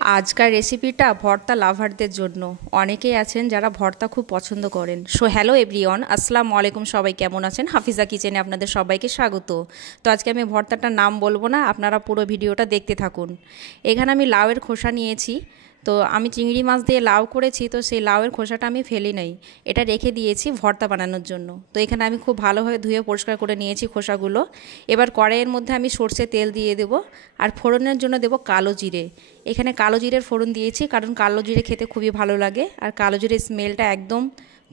আজকার রেসিপিটা ভর্তা লাভারদের জন্য। অনেকেই আছেন যারা ভর্তা খুব পছন্দ করেন। সো হ্যালো এভরিওয়ান, আসসালামু আলাইকুম। সবাই কেমন আছেন? হাফিজা কিচেনে আপনাদের সবাইকে স্বাগত। তো আজকে আমি ভর্তাটার নাম বলবো না, আপনারা পুরো ভিডিওটা দেখতে থাকুন। এখানে আমি লাউয়ের খোসা নিয়েছি। তো আমি চিংড়ি মাছ দিয়ে লাউ করেছি, তো সেই লাউয়ের খোসাটা আমি ফেলি নাই, এটা রেখে দিয়েছি ভর্তা বানানোর জন্য। তো এখানে আমি খুব ভালোভাবে ধুয়ে পরিষ্কার করে নিয়েছি খোসাগুলো। এবার কড়াইয়ের মধ্যে আমি সরষে তেল দিয়ে দেবো, আর ফোড়নের জন্য দেবো কালো জিরে। এখানে কালো জিরের ফোড়ন দিয়েছি কারণ কালো জিরে খেতে খুবই ভালো লাগে, আর কালো জিরের স্মেলটা একদম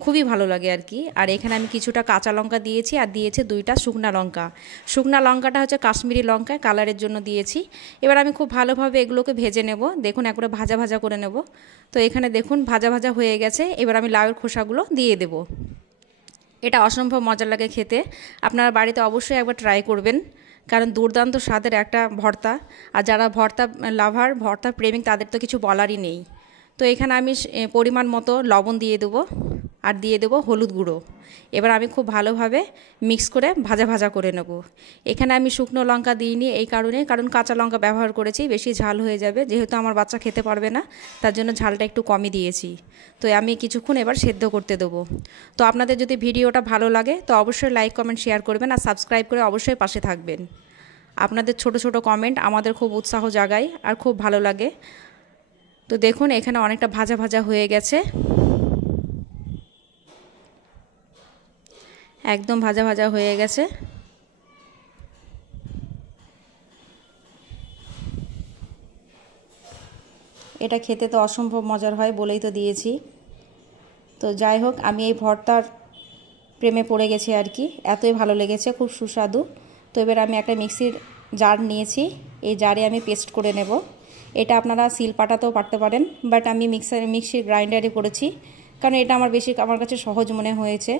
খুবই ভালো লাগে আর কি। আর এখানে আমি কিছুটা কাঁচা লঙ্কা দিয়েছি, আর দিয়েছি 2টা শুকনা লঙ্কা। শুকনা লঙ্কাটা হচ্ছে কাশ্মীরি লঙ্কা, কালারের জন্য দিয়েছি। এবার আমি খুব ভালোভাবে এগুলোকে ভেজে নেব। দেখুন একবারে ভাজা ভাজা করে নেব। তো এখানে দেখুন ভাজা ভাজা হয়ে গেছে। এবার আমি লাউয়ের খোসাগুলো দিয়ে দেব। এটা অসম্ভব মজা লাগে খেতে। আপনারা বাড়িতে অবশ্যই একবার ট্রাই করবেন, কারণ দুর্দান্ত স্বাদের একটা ভর্তা। আর যারা ভর্তা লাভার, ভর্তা প্রেমিক, তাদের তো কিছু বলারই নেই। তো এখানে আমি পরিমাণ মতো লবণ দিয়ে দেবো, আর দিয়ে দেবো হলুদ গুঁড়ো। এবার আমি খুব ভালোভাবে মিক্স করে ভাজা ভাজা করে নেব। এখানে আমি শুকনো লঙ্কা দিইনি এই কারণে, কারণ কাঁচা লঙ্কা ব্যবহার করেছি, বেশি ঝাল হয়ে যাবে। যেহেতু আমার বাচ্চা খেতে পারবে না, তার জন্য ঝালটা একটু কমই দিয়েছি। তো আমি কিছুক্ষণ এবার সেদ্ধ করতে দেবো। তো আপনাদের যদি ভিডিওটা ভালো লাগে তো অবশ্যই লাইক কমেন্ট শেয়ার করবেন, আর সাবস্ক্রাইব করে অবশ্যই পাশে থাকবেন। আপনাদের ছোট ছোট কমেন্ট আমাদের খুব উৎসাহ জাগায় আর খুব ভালো লাগে। তো দেখুন এখানে অনেকটা ভাজা ভাজা হয়ে গেছে, একদম ভাজা ভাজা হয়ে গেছে। এটা খেতে তো অসম্ভব মজার হয় বলেই তো দিয়েছি। তো যাই হোক, আমি এই ভর্তার প্রেমে পড়ে গেছি আর কি, এতই ভালো লেগেছে, খুব সুস্বাদু। তো এবার আমি একটা মিক্সির জার নিয়েছি, এই জারে আমি পেস্ট করে নেব। এটা আপনারা শিলপাটাতেও পারতে পারেন, বাট আমি মিক্সির গ্রাইন্ডারে করেছি, কারণ এটা আমার কাছে সহজ মনে হয়েছে।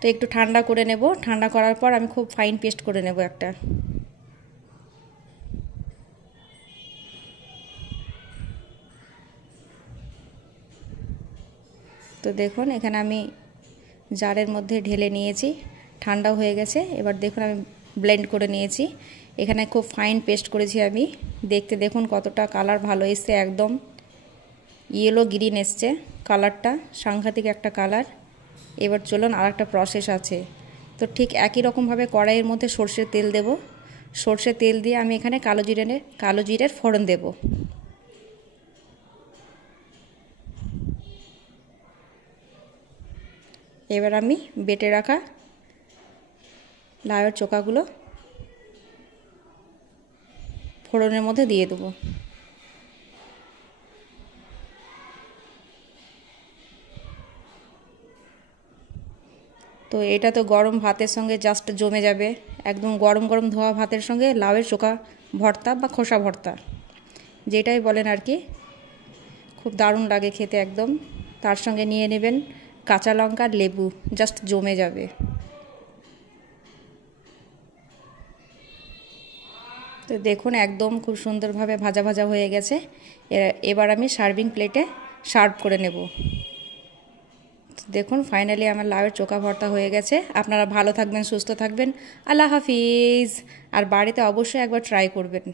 তো একটু ঠান্ডা করে নেব, ঠান্ডা করার পর আমি খুব ফাইন পেস্ট করে নেব একটা। তো দেখুন এখানে আমি জারের মধ্যে ঢেলে নিয়েছি, ঠান্ডা হয়ে গেছে। এবার দেখুন আমি ব্লেন্ড করে নিয়েছি, এখানে খুব ফাইন পেস্ট করেছি আমি। দেখতে দেখুন কতটা কালার ভালো এসছে, একদম ইয়েলো গ্রিন এসছে কালারটা, সাংঘাতিক একটা কালার। এবার চলুন আর একটা প্রসেস আছে। তো ঠিক একই রকমভাবে কড়াইয়ের মধ্যে সর্ষের তেল দেব। সর্ষের তেল দিয়ে আমি এখানে কালো জিরের ফোড়ন দেব। এবার আমি বেটে রাখা লাউয়ের চোকাগুলো ফোড়নের মধ্যে দিয়ে দেবো। তো এটা তো গরম ভাতের সঙ্গে জাস্ট জমে যাবে, একদম গরম গরম ধোয়া ভাতের সঙ্গে লাউয়ের চোকা ভর্তা বা খোসা ভর্তা, যেটাই বলেন আর কি, খুব দারুণ লাগে খেতে একদম। তার সঙ্গে নিয়ে নেবেন কাঁচা লঙ্কা আর লেবু, জাস্ট জমে যাবে। তো দেখুন একদম খুব সুন্দরভাবে ভাজা ভাজা হয়ে গেছে। এবার আমি সার্ভিং প্লেটে সার্ভ করে নেব। দেখুন ফাইনালি আমার লাউয়ের চোকা ভর্তা হয়ে গেছে। আপনারা ভালো থাকবেন, সুস্থ থাকবেন। আল্লাহ হাফিজ। আর বাড়িতে অবশ্যই একবার ট্রাই করবেন।